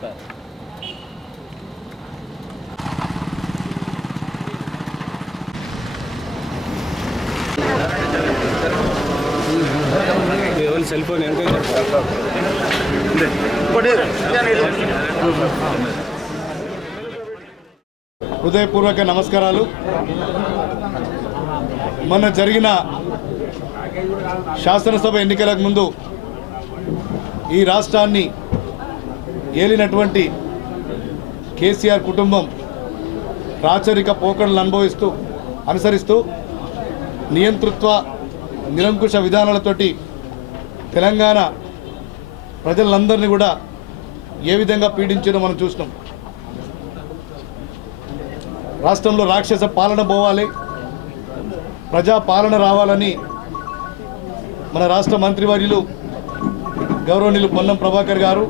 Cell phone హృదయపూర్వక నమస్కారాలు. మొన్న జరిగిన శాసనసభ ఎన్నికలకు ముందు ఈ రాష్ట్రాన్ని ఏలినటువంటి కేసీఆర్ కుటుంబం రాచరిక పోకడలను అనుసరిస్తూ నియంతృత్వ నిరంకుశ విధానాలతోటి తెలంగాణ ప్రజలందరినీ కూడా ఏ విధంగా పీడించారో మనం చూసినాం. రాష్ట్రంలో రాక్షస పాలన పోవాలి, ప్రజా పాలన రావాలని మన రాష్ట్ర మంత్రివర్యులు గౌరవనీయులు పొన్నం ప్రభాకర్ గారు,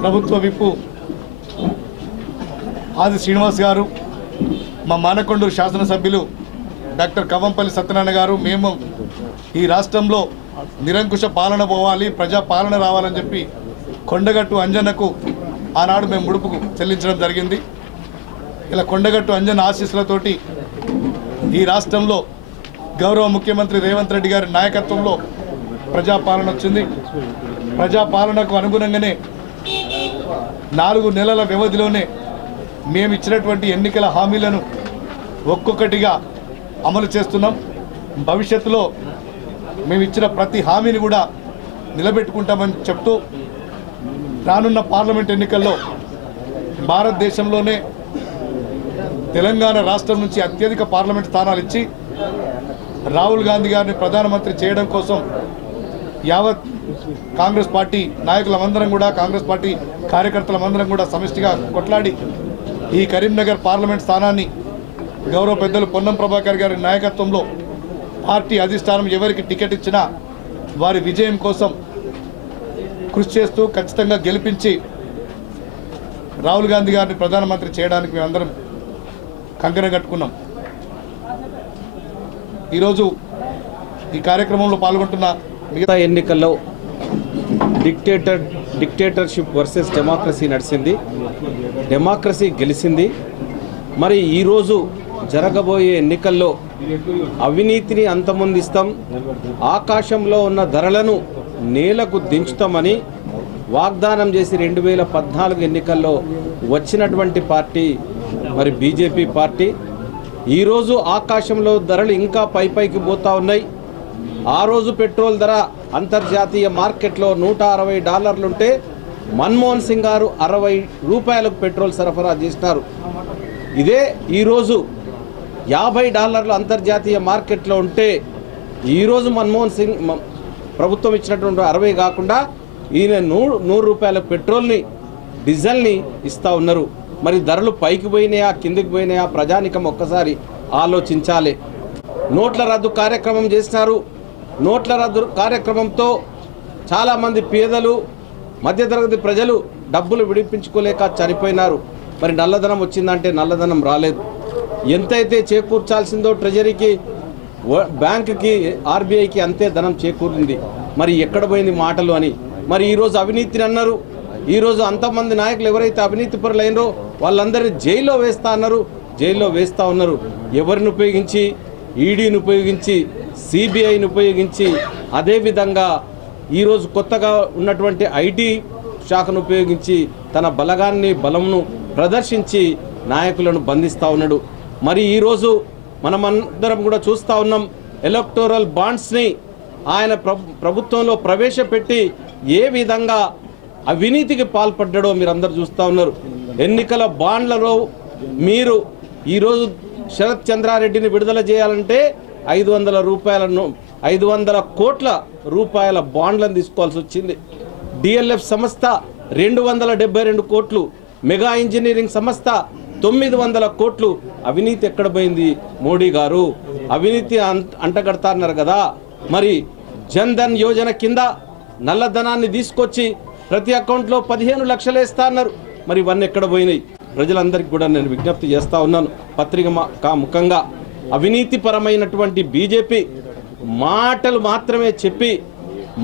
ప్రభుత్వ విప్పు ఆది శ్రీనివాస్ గారు, మా మానకొండూరు శాసనసభ్యులు డాక్టర్ కవంపల్లి సత్యనారాయణ గారు, మేము ఈ రాష్ట్రంలో నిరంకుశ పాలన పోవాలి, ప్రజా పాలన రావాలని చెప్పి కొండగట్టు అంజన్నకు ఆనాడు మేము ముడుపుకు చెల్లించడం జరిగింది. ఇలా కొండగట్టు అంజన్న ఆశీస్సులతోటి ఈ రాష్ట్రంలో గౌరవ ముఖ్యమంత్రి రేవంత్ రెడ్డి గారి నాయకత్వంలో ప్రజాపాలన వచ్చింది. ప్రజాపాలనకు అనుగుణంగానే 4 నెలల వ్యవధిలోనే మేము ఇచ్చినటువంటి ఎన్నికల హామీలను ఒక్కొక్కటిగా అమలు చేస్తున్నాం. భవిష్యత్తులో మేము ఇచ్చిన ప్రతి హామీని కూడా నిలబెట్టుకుంటామని చెప్తూ రానున్న పార్లమెంట్ ఎన్నికల్లో భారతదేశంలోనే తెలంగాణ రాష్ట్రం నుంచి అత్యధిక పార్లమెంట్ స్థానాలు ఇచ్చి రాహుల్ గాంధీ గారిని ప్రధానమంత్రి చేయడం కోసం యావత్ కాంగ్రెస్ పార్టీ నాయకులమందరం కూడా, కాంగ్రెస్ పార్టీ కార్యకర్తలమందరం కూడా సమిష్టిగా కొట్లాడి ఈ కరీంనగర్ పార్లమెంట్ స్థానాన్ని గౌరవ పెద్దలు పొన్నం ప్రభాకర్ గారి నాయకత్వంలో పార్టీ అధిష్టానం ఎవరికి టికెట్ ఇచ్చినా వారి విజయం కోసం కృషి చేస్తూ ఖచ్చితంగా గెలిపించి రాహుల్ గాంధీ గారిని ప్రధానమంత్రి చేయడానికి మేమందరం కంకణం కట్టుకున్నాం. ఈరోజు ఈ కార్యక్రమంలో పాల్గొంటున్న మిగతా ఎన్నికల్లో డిక్టేటర్షిప్ వర్సెస్ డెమోక్రసీ నడిచింది, డెమోక్రసీ గెలిచింది. మరి ఈరోజు జరగబోయే ఎన్నికల్లో అవినీతిని అంతమొందిస్తాం, ఆకాశంలో ఉన్న ధరలను నేలకు దించుతామని వాగ్దానం చేసి 2014 ఎన్నికల్లో వచ్చినటువంటి పార్టీ మరి బీజేపీ పార్టీ. ఈరోజు ఆకాశంలో ధరలు ఇంకా పైకి పోతూ ఉన్నాయి. ఆ రోజు పెట్రోల్ ధర అంతర్జాతీయ మార్కెట్లో $160 ఉంటే మన్మోహన్ సింగ్ గారు $60 పెట్రోల్ సరఫరా చేసినారు. ఇదే ఈరోజు $50 అంతర్జాతీయ మార్కెట్లో ఉంటే ఈరోజు మన్మోహన్ సింగ్ ప్రభుత్వం ఇచ్చినటువంటి 60 కాకుండా ఈయన $100 పెట్రోల్ని డీజిల్ని ఇస్తూ ఉన్నారు. మరి ధరలు పైకి పోయినాయా కిందికి పోయినాయా ప్రజానికం ఒక్కసారి ఆలోచించాలి. నోట్ల రద్దు కార్యక్రమం చేసినారు. నోట్ల రద్దు కార్యక్రమంతో చాలామంది పేదలు మధ్యతరగతి ప్రజలు డబ్బులు విడిపించుకోలేక చనిపోయినారు. మరి నల్లధనం వచ్చిందంటే నల్లధనం రాలేదు. ఎంతైతే చేకూర్చాల్సిందో ట్రెజరీకి, బ్యాంకుకి, ఆర్బీఐకి అంతే ధనం చేకూరింది. మరి ఎక్కడ పోయింది మాటలు అని. మరి ఈరోజు అవినీతిని అన్నారు. ఈరోజు అంతమంది నాయకులు ఎవరైతే అవినీతి పరులైనరో వాళ్ళందరినీ జైల్లో వేస్తా అన్నారు, జైల్లో వేస్తూ ఉన్నారు. ఎవరిని ఉపయోగించి? ఈడీని ఉపయోగించి, సిబిఐని ఉపయోగించి, అదేవిధంగా ఈరోజు కొత్తగా ఉన్నటువంటి ఐటీ శాఖను ఉపయోగించి తన బలమును ప్రదర్శించి నాయకులను బంధిస్తూ ఉన్నాడు. మరి ఈరోజు మనమందరం కూడా చూస్తూ ఉన్నాం, ఎలక్టోరల్ బాండ్స్ని ఆయన ప్రభుత్వంలో ప్రవేశపెట్టి ఏ విధంగా అవినీతికి పాల్పడ్డాడో మీరందరూ చూస్తూ ఉన్నారు. ఎన్నికల బాండ్లలో మీరు ఈరోజు శరత్ చంద్రారెడ్డిని విడుదల చేయాలంటే 500 కోట్ల రూపాయల బాండ్లను తీసుకోవాల్సి వచ్చింది. డిఎల్ఎఫ్ సంస్థ 272 కోట్లు, మెగా ఇంజనీరింగ్ సంస్థ 900 కోట్లు. అవినీతి ఎక్కడ పోయింది? మోడీ గారు అవినీతి అంటగడతారన్నారు కదా. మరి జన్ధన్ యోజన కింద నల్లధనాన్ని తీసుకొచ్చి ప్రతి అకౌంట్లో 15 లక్షలు వేస్తా అన్నారు. మరి ఇవన్నీ ఎక్కడ పోయినాయి? ప్రజలందరికీ కూడా నేను విజ్ఞప్తి చేస్తూ ఉన్నాను, పత్రిక ముఖంగా అవినీతిపరమైనటువంటి బీజేపీ మాటలు మాత్రమే చెప్పి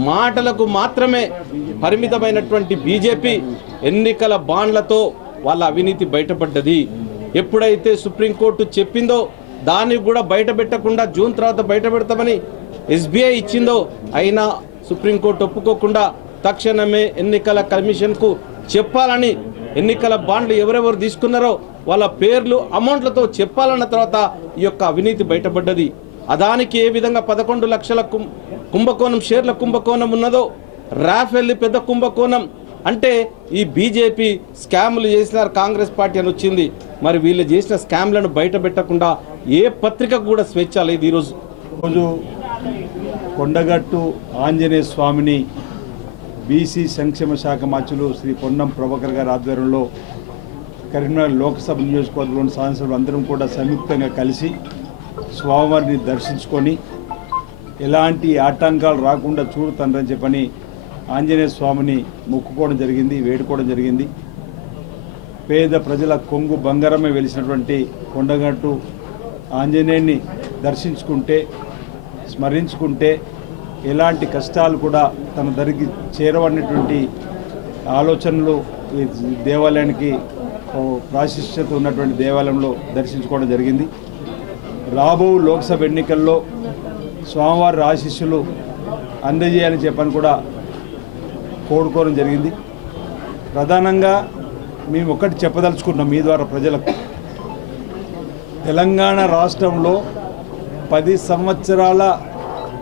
మాటలకు మాత్రమే పరిమితమైనటువంటి బీజేపీ ఎన్నికల బాండ్లతో వాళ్ళ అవినీతి బయటపడ్డది. ఎప్పుడైతే సుప్రీంకోర్టు చెప్పిందో దాన్ని కూడా బయట పెట్టకుండా జూన్ తర్వాత బయట పెడతామని ఎస్బీఐ ఇచ్చిందో అయినా సుప్రీంకోర్టు ఒప్పుకోకుండా తక్షణమే ఎన్నికల కమిషన్కు చెప్పాలని ఎన్నికల బాండ్లు ఎవరెవరు తీసుకున్నారో వాళ్ళ పేర్లు అమౌంట్లతో చెప్పాలన్న తర్వాత ఈ యొక్క అవినీతి బయటపడ్డది. అదానికి ఏ విధంగా 11 లక్షల కుంభకోణం షేర్ల కుంభకోణం ఉన్నదో రాఫెల్ పెద్ద కుంభకోణం అంటే ఈ బీజేపీ స్కాములు చేసినారు కాంగ్రెస్ పార్టీ అని వచ్చింది. మరి వీళ్ళు చేసిన స్కామ్లను బయట పెట్టకుండా ఏ పత్రికకు కూడా స్వేచ్ఛ లేదు. ఈరోజు కొండగట్టు ఆంజనేయ స్వామిని బీసీ సంక్షేమ శాఖ మంత్రులు శ్రీ పొన్నం ప్రభాకర్ గారి ఆధ్వర్యంలో కరీంనగర్ లోక్సభ నియోజకవర్గంలోని సాంసదులు అందరం కూడా సంయుక్తంగా కలిసి స్వామివారిని దర్శించుకొని ఎలాంటి ఆటంకాలు రాకుండా చూడుతండ్రని చెప్పని ఆంజనేయ స్వామిని మొక్కుకోవడం జరిగింది, వేడుకోవడం జరిగింది. పేద ప్రజల కొంగు బంగారమే వెలిసినటువంటి కొండగట్టు ఆంజనేయుని దర్శించుకుంటే స్మరించుకుంటే ఎలాంటి కష్టాలు కూడా తన దరికి చేరవన్నటువంటి ఆలోచనలు ఈ దేవాలయానికి ప్రాశస్త్యత ఉన్నటువంటి దేవాలయంలో దర్శించుకోవడం జరిగింది. రాబో లోక్సభ ఎన్నికల్లో స్వామివారి ఆశీస్సులు అందజేయాలని చెప్పని కూడా కోరుకోవడం జరిగింది. ప్రధానంగా మేము ఒకటి చెప్పదలుచుకున్నాం మీ ద్వారా ప్రజలకు. తెలంగాణ రాష్ట్రంలో 10 సంవత్సరాల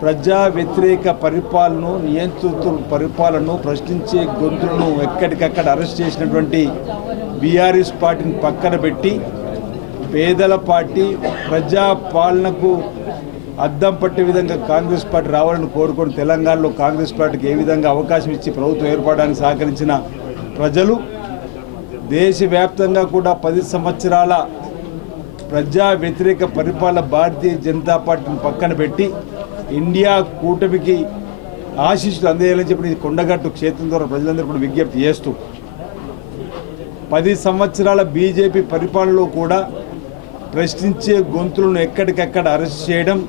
ప్రజా వ్యతిరేక పరిపాలనను, నియంత్రిత పరిపాలనను, ప్రశ్నించే గొంతులను ఎక్కడికక్కడ అరెస్ట్ చేసినటువంటి బీఆర్ఎస్ పార్టీని పక్కన పెట్టి పేదల పార్టీ, ప్రజా పాలనకు అద్దం పట్టే విధంగా కాంగ్రెస్ పార్టీ రావాలని కోరుకొని తెలంగాణలో కాంగ్రెస్ పార్టీకి ఏ విధంగా అవకాశం ఇచ్చి ప్రభుత్వం ఏర్పడడానికి సహకరించిన ప్రజలు దేశవ్యాప్తంగా కూడా 10 సంవత్సరాల ప్రజా వ్యతిరేక పరిపాలన భారతీయ జనతా పార్టీని పక్కన పెట్టి ఇండియా కూటమికి ఆశీస్సులు అందేయాలని చెప్పి కొండగట్టు క్షేత్రం ద్వారా ప్రజలందరూ కూడా విజ్ఞప్తి చేస్తూ 10 సంవత్సరాల బీజేపీ పరిపాలనలో కూడా ప్రశ్నించే గొంతులను ఎక్కడికక్కడ అరెస్ట్ చేయడం,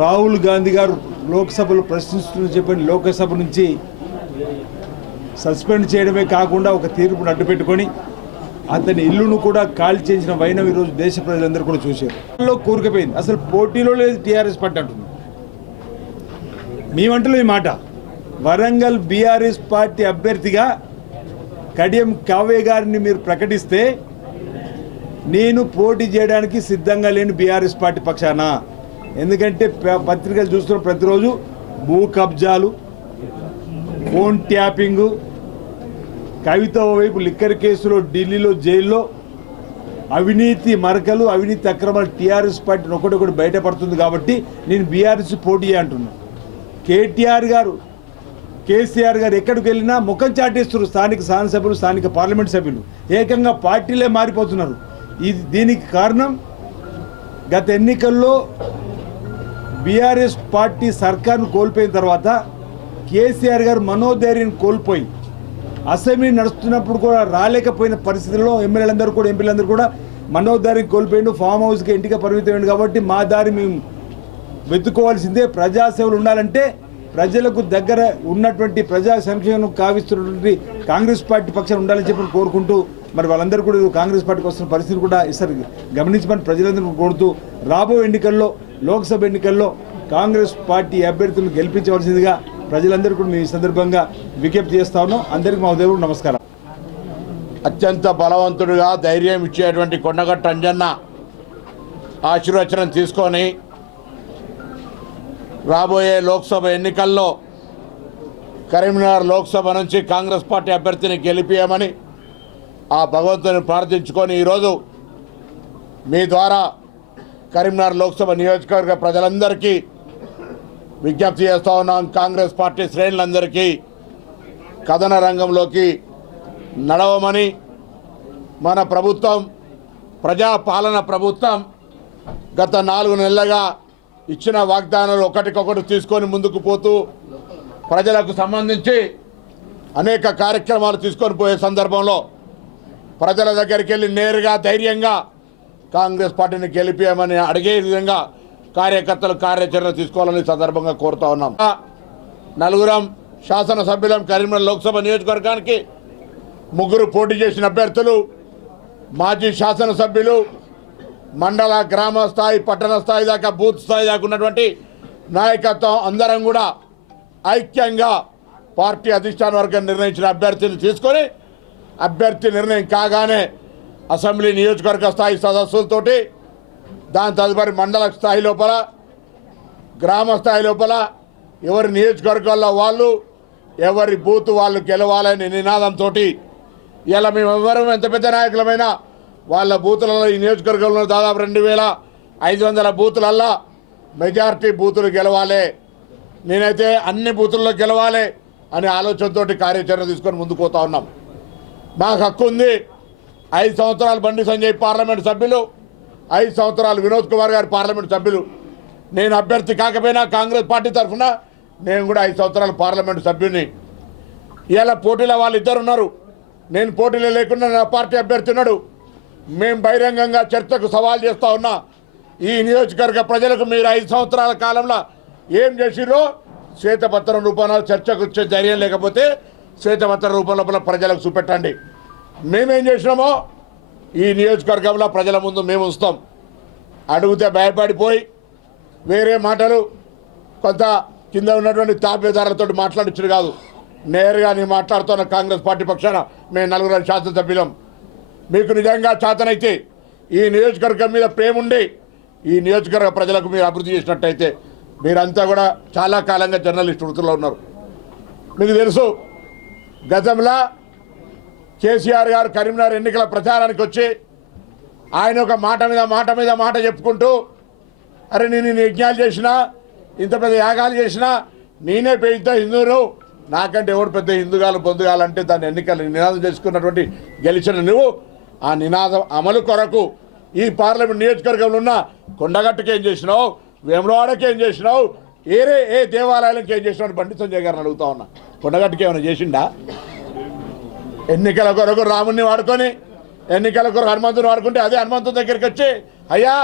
రాహుల్ గాంధీ గారు లోక్సభలో ప్రశ్నిస్తున్న చెప్పని లోకసభ నుంచి సస్పెండ్ చేయడమే కాకుండా ఒక తీర్పును అడ్డుపెట్టుకొని అతని ఇల్లును కూడా ఖాళీ చేసిన వైనం ఈరోజు దేశ ప్రజలందరూ కూడా చూశారు. కూరుకుపోయింది. అసలు పోటీలో లేదు టీఆర్ఎస్ పార్టీ అంటుంది. మేమంటలో ఈ మాట వరంగల్ బీఆర్ఎస్ పార్టీ అభ్యర్థిగా కడియం కావ్య గారిని మీరు ప్రకటిస్తే నేను పోటీ చేయడానికి సిద్ధంగా లేని బీఆర్ఎస్ పార్టీ పక్షాన. ఎందుకంటే పత్రికలు చూస్తున్న ప్రతిరోజు భూ కబ్జాలు, ఫోన్ ట్యాపింగు, కవిత ఓవైపు లిక్కర్ కేసులో ఢిల్లీలో జైల్లో అవినీతి మరకలు, అవినీతి అక్రమాలు టీఆర్ఎస్ పార్టీని ఒకటి బయటపడుతుంది. కాబట్టి నేను బీఆర్ఎస్ పోటీ అంటున్నా. కేటీఆర్ గారు, కేసీఆర్ గారు ఎక్కడికి వెళ్ళినా ముఖం చాటేస్తున్నారు. స్థానిక శాసనసభ్యులు, స్థానిక పార్లమెంట్ సభ్యులు ఏకంగా పార్టీలే మారిపోతున్నారు. దీనికి కారణం గత ఎన్నికల్లో బీఆర్ఎస్ పార్టీ సర్కార్ను కోల్పోయిన తర్వాత కేసీఆర్ గారు మనోధైర్యం కోల్పోయి అసెంబ్లీ నడుస్తున్నప్పుడు కూడా రాలేకపోయిన పరిస్థితుల్లో ఎంపీలందరూ కూడా మనోధైర్యం కోల్పోయిండు. ఫామ్ హౌస్కి ఇంటికి పరిమితమైంది. కాబట్టి మా దారి మేము వెతుక్కోవాల్సిందే. ప్రజాసేవలు ఉండాలంటే ప్రజలకు దగ్గర ఉన్నటువంటి ప్రజా సంక్షేమం కావిస్తున్నటువంటి కాంగ్రెస్ పార్టీ పక్షాన ఉండాలని చెప్పి కోరుకుంటూ మరి వాళ్ళందరూ కూడా కాంగ్రెస్ పార్టీకి వస్తున్న పరిస్థితి కూడా ఈసారి గమనించమని ప్రజలందరూ కోరుతూ రాబో ఎన్నికల్లో, లోక్సభ ఎన్నికల్లో కాంగ్రెస్ పార్టీ అభ్యర్థులను గెలిపించవలసిందిగా ప్రజలందరూ కూడా మేము ఈ సందర్భంగా విజ్ఞప్తి చేస్తా ఉన్నాం. అందరికీ మా దేవుడు నమస్కారం. అత్యంత బలవంతుడిగా ధైర్యం ఇచ్చేటువంటి కొండగట్టు అంజన్న ఆశీర్వచనం తీసుకొని రాబోయే లోక్సభ ఎన్నికల్లో కరీంనగర్ లోక్సభ నుంచి కాంగ్రెస్ పార్టీ అభ్యర్థిని గెలిపియమని ఆ భగవంతుని ప్రార్థించుకొని ఈరోజు మీ ద్వారా కరీంనగర్ లోక్సభ నియోజకవర్గ ప్రజలందరికీ విజ్ఞప్తి చేస్తూ ఉన్నాం. కాంగ్రెస్ పార్టీ శ్రేణులందరికీ కథన రంగంలోకి నడవమని, మన ప్రభుత్వం ప్రజాపాలన ప్రభుత్వం గత 4 నెలలుగా ఇచ్చిన వాగ్దానాలు ఒకటికొకటి తీసుకొని ముందుకు పోతూ ప్రజలకు సంబంధించి అనేక కార్యక్రమాలు తీసుకొని పోయే సందర్భంలో ప్రజల దగ్గరికి వెళ్ళి నేరుగా ధైర్యంగా కాంగ్రెస్ పార్టీని గెలిపేయమని అడిగే విధంగా కార్యకర్తలు కార్యాచరణ తీసుకోవాలని సందర్భంగా కోరుతా ఉన్నాం. నలుగురం శాసనసభ్యులం కరీంనగర్ లోక్సభ నియోజకవర్గానికి, ముగ్గురు పోటీ చేసిన అభ్యర్థులు, మాజీ శాసనసభ్యులు, మండల గ్రామ స్థాయి పట్టణ స్థాయి దాకా బూత్ స్థాయి దాకా ఉన్నటువంటి నాయకత్వం అందరం కూడా ఐక్యంగా పార్టీ అధిష్టాన వర్గం నిర్ణయించిన అభ్యర్థిని తీసుకొని అభ్యర్థి నిర్ణయం కాగానే అసెంబ్లీ నియోజకవర్గ స్థాయి సదస్సులతోటి దాని తదుపరి మండల స్థాయి లోపల గ్రామ స్థాయి లోపల ఎవరి నియోజకవర్గాల్లో వాళ్ళు ఎవరి బూత్ వాళ్ళు గెలవాలనే నినాదంతో ఇలా మేమెవ్వరం ఎంత పెద్ద నాయకులమైనా వాళ్ళ బూతులలో ఈ నియోజకవర్గంలో దాదాపు 2500 బూతులల్లో మెజారిటీ బూతులు గెలవాలి, నేనైతే అన్ని బూతుల్లో గెలవాలి అనే ఆలోచనతో కార్యాచరణ తీసుకొని ముందుకు పోతా ఉన్నాం. మాకు హక్కు ఉంది. 5 సంవత్సరాలు బండి సంజయ్ పార్లమెంట్ సభ్యులు, 5 సంవత్సరాలు వినోద్ కుమార్ గారు పార్లమెంట్ సభ్యులు. నేను అభ్యర్థి కాకపోయినా కాంగ్రెస్ పార్టీ తరఫున నేను కూడా 5 సంవత్సరాలు పార్లమెంట్ సభ్యుని. ఇలా పోటీలో వాళ్ళిద్దరు ఉన్నారు, నేను పోటీలో లేకుండా నా పార్టీ అభ్యర్థి ఉన్నాడు. మేము బహిరంగంగా చర్చకు సవాల్ చేస్తూ ఉన్నా. ఈ నియోజకవర్గ ప్రజలకు మీరు 5 సంవత్సరాల కాలంలో ఏం చేసిరో శ్వేతపత్రం రూపంలో చర్చకు వచ్చే ధైర్యం లేకపోతే శ్వేతపత్రం రూపంలో ప్రజలకు చూపెట్టండి. మేమేం చేసినామో ఈ నియోజకవర్గంలో ప్రజల ముందు మేము ఉంచుతాం. అడిగితే భయపడిపోయి వేరే మాటలు కొంత కింద ఉన్నటువంటి తాపేదారులతో మాట్లాడించడు కాదు, నేరుగా నేను మాట్లాడుతున్న కాంగ్రెస్ పార్టీ పక్షాన మేము 4 శాసనసభ్యులం. మీకు నిజంగా చేతనైతే ఈ నియోజకవర్గం మీద ప్రేమ ఉండి ఈ నియోజకవర్గ ప్రజలకు మీరు అభివృద్ధి చేసినట్టయితే, మీరంతా కూడా చాలా కాలంగా జర్నలిస్ట్ వృత్తిలో ఉన్నారు, మీకు తెలుసు గతంలో కేసీఆర్ గారు కరీంనగర్ ఎన్నికల ప్రచారానికి వచ్చి ఆయన ఒక మాట చెప్పుకుంటూ, అరే నేను ఇన్ని యజ్ఞాలు చేసినా ఇంత పెద్ద యాగాలు చేసినా నేనే పెద్ద హిందువును, నాకంటే ఎవరు పెద్ద హిందుగాలు పొందుగాలంటే దాన్ని ఎన్నికలు నినాదం చేసుకున్నటువంటి గెలిచిన నువ్వు ఆ నినాదం అమలు కొరకు ఈ పార్లమెంట్ నియోజకవర్గంలో ఉన్న కొండగట్టుకు ఏం చేసినావు, వేములవాడకి ఏం చేసినావు, ఏ దేవాలయాలకు ఏం చేసినావు బండి సంజయ్ గారిని అడుగుతా ఉన్నా. కొండగట్టుకి ఏమైనా చేసిండా? ఎన్నికల కొరకు రాముడిని వాడుకొని ఎన్నికల కొరకు హనుమంతుని వాడుకుంటే అదే హనుమంతుని దగ్గరికి వచ్చి, అయ్యా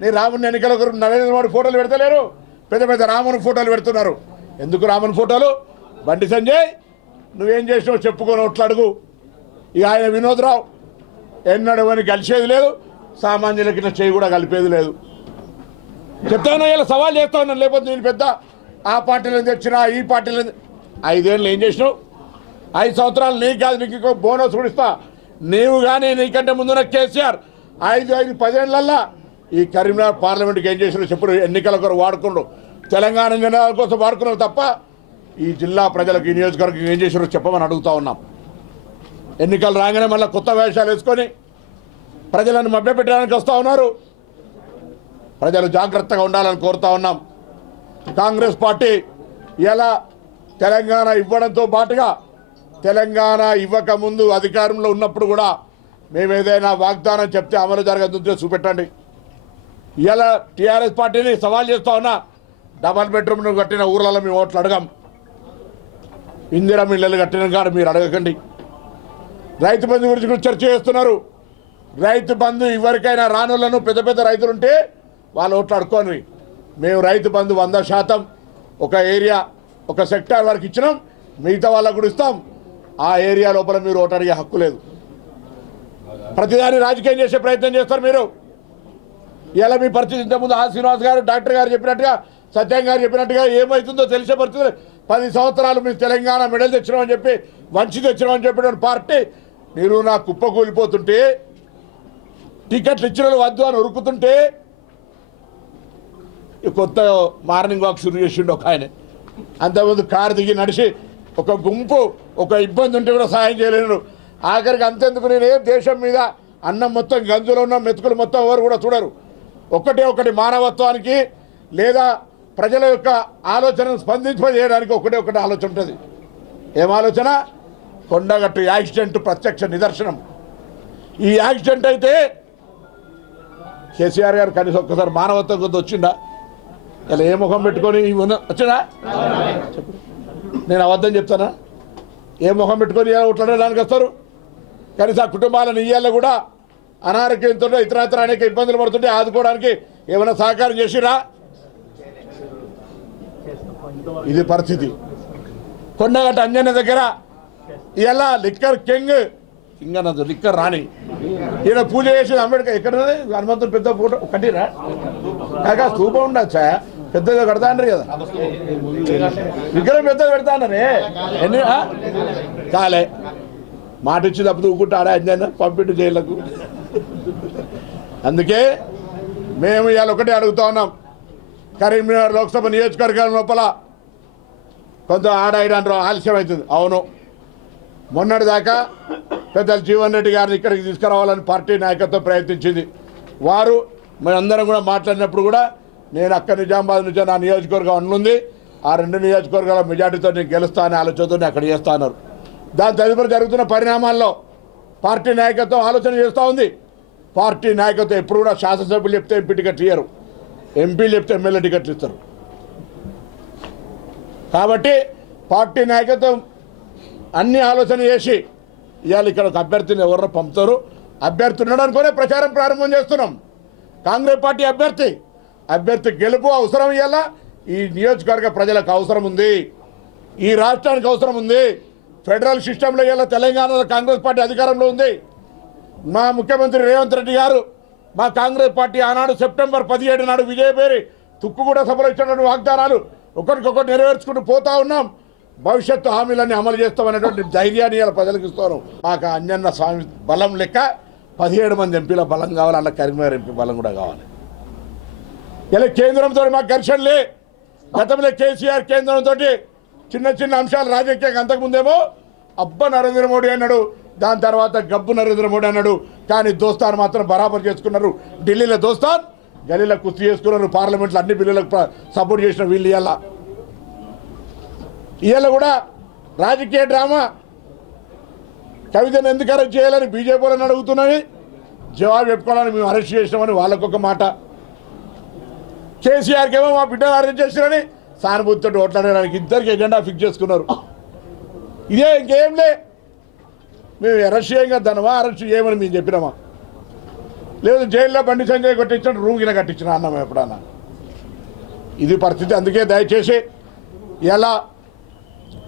నీ రాముని ఎన్నికల కొరకు నరేంద్ర మోడీ ఫోటోలు పెడతలేరు, పెద్ద రాముని ఫోటోలు పెడుతున్నారు. ఎందుకు రాముని ఫోటోలు? బండి సంజయ్ నువ్వేం చేసినావు చెప్పుకొని ఒట్లు అడుగు. ఇక ఆయన వినోద్రావు ఎన్నడూ అని కలిసేది లేదు, సామాన్యులకి ఇట్లా చేయి కూడా కలిపేది లేదు. చెప్తాను ఇలా సవాల్ చేస్తా ఉన్నాను, లేకపోతే నేను పెద్ద ఆ పార్టీలను తెచ్చినా ఈ పార్టీలను 5 ఏళ్ళు ఏం చేసినావు? 5 సంవత్సరాలు నీకు కాదు, నీకు బోనస్ కూడా ఇస్తా. నీవు కానీ నీకంటే ముందున్న కేసీఆర్ 10 ఏళ్ళల్లో ఈ కరీంనగర్ పార్లమెంట్కి ఏం చేసినావు చెప్పుడు. ఎన్నికల కొరకు వాడుకుండు, తెలంగాణ జనాల కోసం వాడుకున్నావు తప్ప ఈ జిల్లా ప్రజలకు ఈ నియోజకవర్గం ఏం చేసినారో చెప్పమని అడుగుతా ఉన్నాం. ఎన్నికలు రాగానే మళ్ళీ కొత్త వేషాలు వేసుకొని ప్రజలను మభ్యపెట్టడానికి వస్తూ ఉన్నారు. ప్రజలు జాగ్రత్తగా ఉండాలని కోరుతా ఉన్నాం. కాంగ్రెస్ పార్టీ ఇలా తెలంగాణ ఇవ్వడంతో పాటుగా తెలంగాణ ఇవ్వకముందు అధికారంలో ఉన్నప్పుడు కూడా మేము ఏదైనా వాగ్దానం చెప్తే అమలు జరగదుంటే చూపెట్టండి. ఇలా టీఆర్ఎస్ పార్టీని సవాల్ చేస్తూ ఉన్నా, డబల్ బెడ్రూమ్ను కట్టిన ఊర్లలో మేము ఓట్లు అడగం, ఇందిరా ఇళ్ళలు కట్టిన కాదు మీరు అడగకండి. రైతు బంధు గురించి కూడా చర్చ చేస్తున్నారు. రైతు బంధు ఎవరికైనా రానులను పెద్ద రైతులు ఉంటే వాళ్ళు ఓట్లు అడుక్కోని, మేము రైతు బంధు 100% ఒక ఏరియా ఒక సెక్టార్ వరకు ఇచ్చినాం, మిగతా వాళ్ళకు కూడా ఇస్తాం. ఆ ఏరియా లోపల మీరు ఓటు అడిగే హక్కు లేదు. ప్రతిదాన్ని రాజకీయం చేసే ప్రయత్నం చేస్తారు మీరు. ఇలా మీ పరిస్థితి ఇంతకుముందు శ్రీనివాస్ గారు డాక్టర్ గారు చెప్పినట్టుగా, సత్యం గారు చెప్పినట్టుగా ఏమవుతుందో తెలిసే పరిస్థితులు 10 సంవత్సరాలు మీరు తెలంగాణ మెడల్ తెచ్చినామని చెప్పి వంచి తెచ్చినామని చెప్పిన పార్టీ మీరు నా కుప్ప కూలిపోతుంటే, టికెట్లు ఇచ్చిన వద్దు అని ఉరుకుతుంటే, కొత్త మార్నింగ్ వాక్ షురు చేసిండు ఒక ఆయన. అంతకుముందు కారు దిగి నడిచి ఒక గుంపు ఒక ఇబ్బంది ఉంటే కూడా సాయం చేయలేరు. ఆఖరికి అంతెందుకు నేను దేశం మీద అన్నం మొత్తం గంజులో ఉన్న మెతుకులు మొత్తం ఎవరు కూడా చూడరు. ఒకటి మానవత్వానికి లేదా ప్రజల యొక్క ఆలోచనను స్పందింపజేయడానికి ఒకటి ఆలోచన ఉంటుంది. ఏం ఆలోచన? కొండగట్టు యాక్సిడెంట్ ప్రత్యక్ష నిదర్శనం. ఈ యాక్సిడెంట్ అయితే కేసీఆర్ గారు కనీసం ఒక్కసారి మానవత్వం కొద్ది వచ్చిండా? ఇలా ఏ ముఖం పెట్టుకొని వచ్చినా? నేను అబద్ధం చెప్తానా? ఏ ముఖం పెట్టుకొని ఉట్లాడడానికి వస్తారు? కనీసం ఆ కుటుంబాలను ఇయ్యాల్లో కూడా అనారోగ్యంతో ఇతరత్ర అనేక ఇబ్బందులు పడుతుంటే ఆదుకోవడానికి ఏమైనా సహకారం చేసిరా? ఇది పరిస్థితి. కొండగట్ట అంజన్న దగ్గర ఇలా లిక్కర్ కింగ్ ఇంకా నది లిక్కర్ రాణి ఈయన పూజ చేసి అంబేద్కర్ ఎక్కడ హనుమంతుడు పెద్ద ఫోటో కట్టిరా కాక స్థూపం ఉండొచ్చా పెద్దగా కడతా అన్నారు కదా విగ్రహం పెద్దగా పెడతా అన్నారే ఎన్ని కాలే మాట ఇచ్చి తప్పదు ఊకుంటాడా అంజన్న పంపిండు జైళ్ళకు. అందుకే మేము ఇవాళ ఒకటే అడుగుతా ఉన్నాం, కరీంనగర్ లోక్సభ నియోజకవర్గం లోపల కొంత ఆడాయడానికి ఆలస్యం అవుతుంది. అవును, మొన్నటిదాకా పెద్దలు జీవన్ రెడ్డి గారిని ఇక్కడికి తీసుకురావాలని పార్టీ నాయకత్వం ప్రయత్నించింది. వారు మేమందరం కూడా మాట్లాడినప్పుడు కూడా నేను అక్కడ నిజామాబాద్ నుంచి నా నియోజకవర్గం అనుంది, ఆ 2 నియోజకవర్గాల మెజార్టీతో నేను గెలుస్తా అనే ఆలోచనతో నేను అక్కడ చేస్తా అన్నారు. దాని తదుపరి జరుగుతున్న పరిణామాల్లో పార్టీ నాయకత్వం ఆలోచన చేస్తూ ఉంది. పార్టీ నాయకత్వం ఎప్పుడు కూడా శాసనసభ్యులు చెప్తే ఎంపీ టికెట్ ఇయ్యరు, ఎంపీలు చెప్తే ఎమ్మెల్యే టికెట్లు ఇస్తారు. కాబట్టి పార్టీ నాయకత్వం అన్ని ఆలోచన చేసి ఇవాళ ఇక్కడ ఒక అభ్యర్థిని ఎవరో పంపుతారు, అభ్యర్థి ఉండడానికోనే ప్రచారం ప్రారంభం చేస్తున్నాం. కాంగ్రెస్ పార్టీ అభ్యర్థి గెలుపు అవసరం, ఇవాళ ఈ నియోజకవర్గ ప్రజలకు అవసరం ఉంది, ఈ రాష్ట్రానికి అవసరం ఉంది. ఫెడరల్ సిస్టంలో ఇవాళ తెలంగాణలో కాంగ్రెస్ పార్టీ అధికారంలో ఉంది. మా ముఖ్యమంత్రి రేవంత్ రెడ్డి గారు మా కాంగ్రెస్ పార్టీ ఆనాడు సెప్టెంబర్ 17 నాడు విజయపేరి తుక్కుగూడ సభలో ఇచ్చినటువంటి వాగ్దానాలు ఒకరికొకటి నెరవేర్చుకుంటూ పోతా ఉన్నాం. భవిష్యత్తు హామీలన్నీ అమలు చేస్తామనేటువంటి ధైర్యాన్ని ఇలా ప్రజలకు ఇస్తాను. మాకు అంజన్న స్వామి బలం లెక్క 17 మంది ఎంపీల బలం కావాలి, అలా కరీంనగర్ ఎంపీ బలం కూడా కావాలి. ఇలా కేంద్రంతో మాకు ఘర్షణలే. గతంలో కేసీఆర్ కేంద్రంతో చిన్న చిన్న అంశాలు రాజకీయంగా అంతకుముందేమో అబ్బ నరేంద్ర మోడీ అన్నాడు, దాని తర్వాత గబ్బు నరేంద్ర మోడీ అన్నాడు. కానీ దోస్తాన్ మాత్రం బరాబర్ చేసుకున్నారు. ఢిల్లీలో దోస్తాన్, గల్లీలో కుస్తీ చేసుకున్నారు. పార్లమెంట్లో అన్ని బిల్లులకు సపోర్ట్ చేసిన వీళ్ళు ఇవాళ కూడా రాజకీయ డ్రామా. కవితను ఎందుకు అరెస్ట్ చేయాలని బీజేపీ వాళ్ళని అడుగుతున్నాని జవాబు చెప్పుకోవాలని మేము అరెస్ట్ చేసినామని వాళ్ళకొక మాట. కేసీఆర్కి ఏమో మా బిడ్డను అరెస్ట్ చేసినారని సానుభూతితో ఓట్లాడడానికి ఇద్దరికి ఎజెండా ఫిక్స్ చేసుకున్నారు. ఇదే ఇంకేం లే, మేము అరెస్ట్ చేయంగా దానమా అరెస్ట్ చేయమని మేము చెప్పినామా, లేదు జైల్లో బండి సంజయ్ కొట్టించినట్టు రూగిన కట్టించిన అన్నాము ఎప్పుడన్నా. ఇది పరిస్థితి. అందుకే దయచేసి ఎలా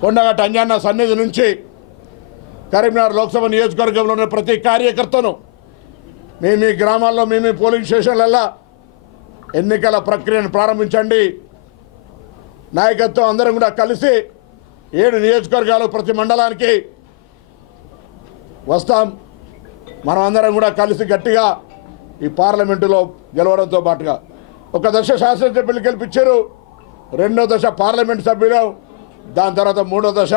కొండగట్ట అంజన్న సన్నిధి నుంచి కరీంనగర్ లోక్సభ నియోజకవర్గంలో ఉన్న ప్రతి కార్యకర్తను మీ గ్రామాల్లో మీ పోలింగ్ స్టేషన్లలో ఎన్నికల ప్రక్రియను ప్రారంభించండి. నాయకత్వం అందరం కూడా కలిసి 7 నియోజకవర్గాలు ప్రతి మండలానికి వస్తాం. మనం అందరం కూడా కలిసి గట్టిగా ఈ పార్లమెంటులో గెలవడంతో పాటుగా ఒక దశ శాసనసభ్యులు గెలిపించారు, 2వ దశ పార్లమెంటు సభ్యులు, దాని తర్వాత 3వ దశ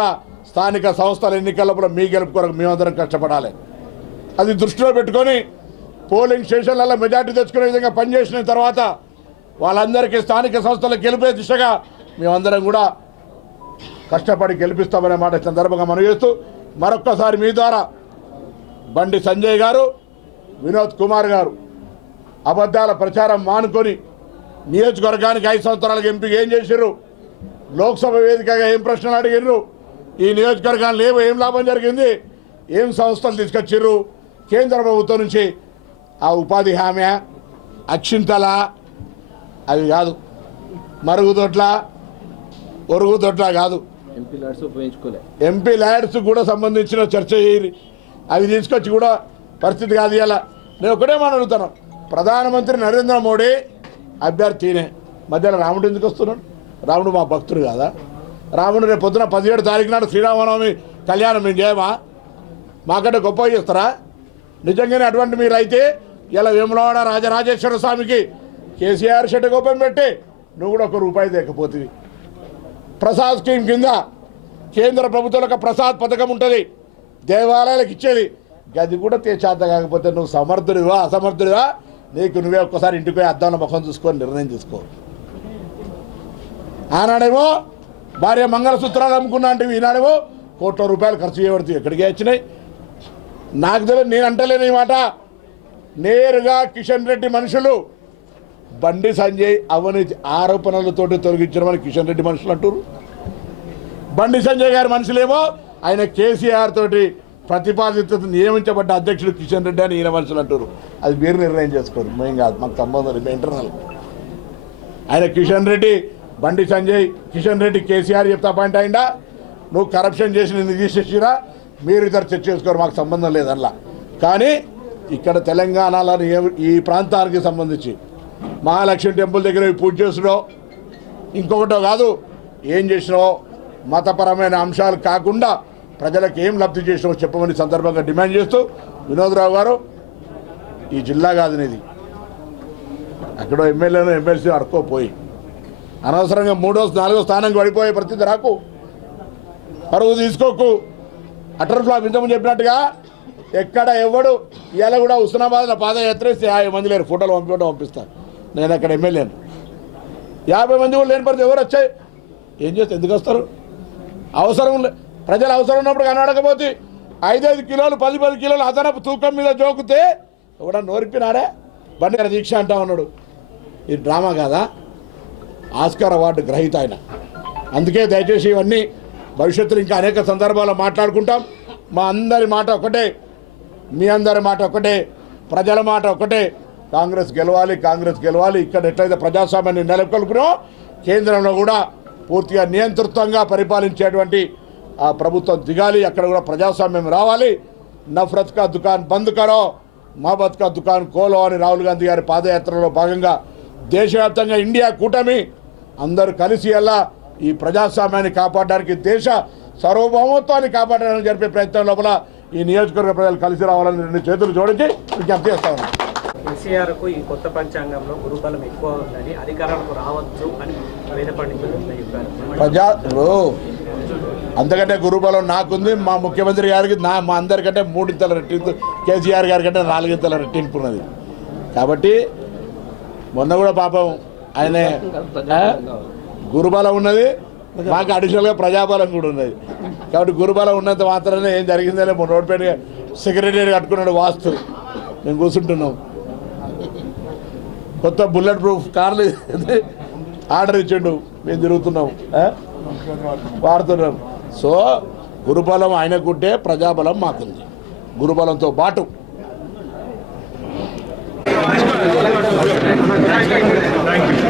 స్థానిక సంస్థల ఎన్నికల్లో మీ గెలుపు కొరకు మేమందరం కష్టపడాలి. అది దృష్టిలో పెట్టుకొని పోలింగ్ స్టేషన్లలో మెజార్టీ తెచ్చుకునే విధంగా పనిచేసిన తర్వాత వాళ్ళందరికీ స్థానిక సంస్థలు గెలిపే దిశగా మేమందరం కూడా కష్టపడి గెలిపిస్తామనే మాట సందర్భంగా మనం చేస్తూ మరొక్కసారి మీ ద్వారా బండి సంజయ్ గారు, వినోద్ కుమార్ గారు అబద్ధాల ప్రచారం మానుకొని నియోజకవర్గానికి 5 సంవత్సరాలకు ఎంపీగా ఏం చేశారు, లోక్సభ వేదికగా ఏం ప్రశ్నలు అడిగారు, ఈ నియోజకవర్గాలు ఏం లాభం జరిగింది, ఏం సంస్థలు తీసుకొచ్చారు, కేంద్ర ప్రభుత్వం నుంచి ఆ ఉపాధి హామీ అక్షింతల అవి కాదు, మరుగుదొడ్ల ఒరుగుదొడ్ల కాదు, ఎంపీ ల్యాడ్స్ కూడా సంబంధించిన చర్చ చేయరు, అవి తీసుకొచ్చి కూడా పరిస్థితి కాదు. ఇలా నేను ఒకటే మాట అడుగుతాను, ప్రధానమంత్రి నరేంద్ర మోడీ అభ్యర్థినే, మధ్యలో రాముడు ఎందుకు వస్తున్నాడు? రాముడు మా భక్తుడు కాదా? రాముడు రేపు పొద్దున 17 తారీఖు నాడు శ్రీరామనవమి కళ్యాణం మేము చేయమా? మాకంటే గొప్ప చేస్తారా? నిజంగానే అటువంటి మీరు అయితే ఇలా వేములవాడ రాజరాజేశ్వర స్వామికి కేసీఆర్ షెడ్ గోపం పెట్టి నువ్వు కూడా ₹1 దేకపోతుంది. ప్రసాద్ స్కీమ్ కింద కేంద్ర ప్రభుత్వాలకు ప్రసాద్ పథకం ఉంటుంది, దేవాలయాలకు ఇచ్చేది, గది కూడా చేత కాకపోతే నువ్వు సమర్థుడివా అసమర్థుడివా? నీకు నువ్వే ఒక్కసారి ఇంటికి పోయి అద్దంలో ముఖం చూసుకొని నిర్ణయం తీసుకో. ఆనాడేమో భార్య మంగళసూత్రాలు అమ్ముకున్నా అంటే ఈనాడేమో ₹1,00,00,000 ఖర్చు చేయబడుతుంది. ఎక్కడికి వచ్చినాయి నాకు తెలియదు, నేను అంటలేని మాట. నేరుగా కిషన్ రెడ్డి మనుషులు బండి సంజయ్ అవినీతి ఆరోపణలతోటి తొలగించడమని కిషన్ రెడ్డి మనుషులు అంటారు. బండి సంజయ్ గారి మనుషులేమో ఆయన కేసీఆర్ తోటి ప్రతిపాదిత నియమించబడ్డ అధ్యక్షుడు కిషన్ రెడ్డి అని ఈయన మనుషులు అంటారు. అది మీరు నిర్ణయం చేసుకోరు, మేము కాదు, మాకు సంబంధం లేదు, ఇంటర్నల్. ఆయన కిషన్ రెడ్డి బండి సంజయ్ కిషన్ రెడ్డి కేసీఆర్ చెప్తా పాయింట్ అయిందా నువ్వు కరప్షన్ చేసి నిన్ను తీసేసిరా మీరు ఇద్దరు చర్చ చేసుకోరు మాకు సంబంధం లేదల్లా. కానీ ఇక్కడ తెలంగాణలో ఈ ప్రాంతానికి సంబంధించి మహాలక్ష్మి టెంపుల్ దగ్గర పూజ చేసినావు ఇంకొకటో కాదు ఏం చేసినావో మతపరమైన అంశాలు కాకుండా ప్రజలకు ఏం లబ్ధి చేసినావో చెప్పమని సందర్భంగా డిమాండ్ చేస్తూ వినోద్రావు గారు ఈ జిల్లా కాదు నీది అక్కడ ఎమ్మెల్యేను ఎమ్మెల్సీ అడుక్కోపోయి అనవసరంగా 3వ 4వ స్థానానికి పడిపోయే పరిస్థితి రాకు పరువు తీసుకోకు. అటర్ ఫ్లాప్ ఇంతకుముందు చెప్పినట్టుగా ఎక్కడ ఎవడు ఇవాళ కూడా హుస్నాబాద్లో పాదయాత్ర 50 మంది లేరు ఫోటోలు పంపిస్తాను నేను అక్కడ ఎమ్మెల్యేను 50 మంది కూడా లేని పరిస్థితి ఎవరు వచ్చాయి ఏం చేస్తే ఎందుకు వస్తారు అవసరం ప్రజలు అవసరం ఉన్నప్పుడు కనబడకపోతే 5-5 కిలోలు 10 కిలోలు అదనపు తూకం మీద జోకితే కూడా నోరిపినాడే బండి దీక్ష అంటా ఉన్నాడు. ఇది డ్రామా కాదా? ఆస్కార్ అవార్డు గ్రహీత ఆయన. అందుకే దయచేసి ఇవన్నీ భవిష్యత్తులో ఇంకా అనేక సందర్భాల్లో మాట్లాడుకుంటాం. మా అందరి మాట ఒకటే, మీ అందరి మాట ఒకటే, ప్రజల మాట ఒకటే, కాంగ్రెస్ గెలవాలి, కాంగ్రెస్ గెలవాలి. ఇక్కడ ఎట్లయితే ప్రజాస్వామ్యాన్ని నెలకొల్పునో కేంద్రంలో కూడా పూర్తిగా నియంతృత్వంగా పరిపాలించేటువంటి ఆ ప్రభుత్వం దిగాలి. అక్కడ కూడా ప్రజాస్వామ్యం రావాలి. నఫరత్ కా దుకాన్ బంద్ కరో మహబత్ కా దుకాన్ కోలో అని రాహుల్ గాంధీ గారి పాదయాత్రలో భాగంగా దేశవ్యాప్తంగా ఇండియా కూటమి అందరూ కలిసి అలా ఈ ప్రజాస్వామ్యాన్ని కాపాడడానికి దేశ సార్వభౌమత్వాన్ని కాపాడడానికి జరిపే ప్రయత్నం లోపల ఈ నియోజకవర్గ ప్రజలు కలిసి రావాలని 2 చేతులు జోడించి విజ్ఞప్తి చేస్తా ఉన్నాం. కేసీఆర్కు ఈ కొత్త పంచాంగంలో గురుబలం ఎక్కువ ఉందని అధికారాలకు రావచ్చు అని వేద పండితులు చెప్పారు. అంతకంటే గురుబలం నాకుంది, మా ముఖ్యమంత్రి గారికి మా అందరికంటే 3 ఇంతల రెట్టింపు, కేసీఆర్ గారి కంటే 4 ఇంతల రెట్టింపు ఉన్నది. కాబట్టి మొన్న కూడా పాపం ఆయన గురుబలం ఉన్నది, మాకు అడిషనల్గా ప్రజాబలం కూడా ఉన్నది. కాబట్టి గురుబలం ఉన్నంత మాత్రమే ఏం జరిగిందనే మొన్న రోడ్ పైన సెక్రటరీ కట్టుకున్నాడు వాస్తు మేము కూర్చుంటున్నాం. కొత్త బుల్లెట్ ప్రూఫ్ కార్లు ఆర్డర్ ఇచ్చిండు, మేము తిరుగుతున్నాం వాడుతున్నాం. సో గురుబలం ఆయనకుంటే ప్రజాబలం మాకుంది. గురుబలంతో పాటు Thank you.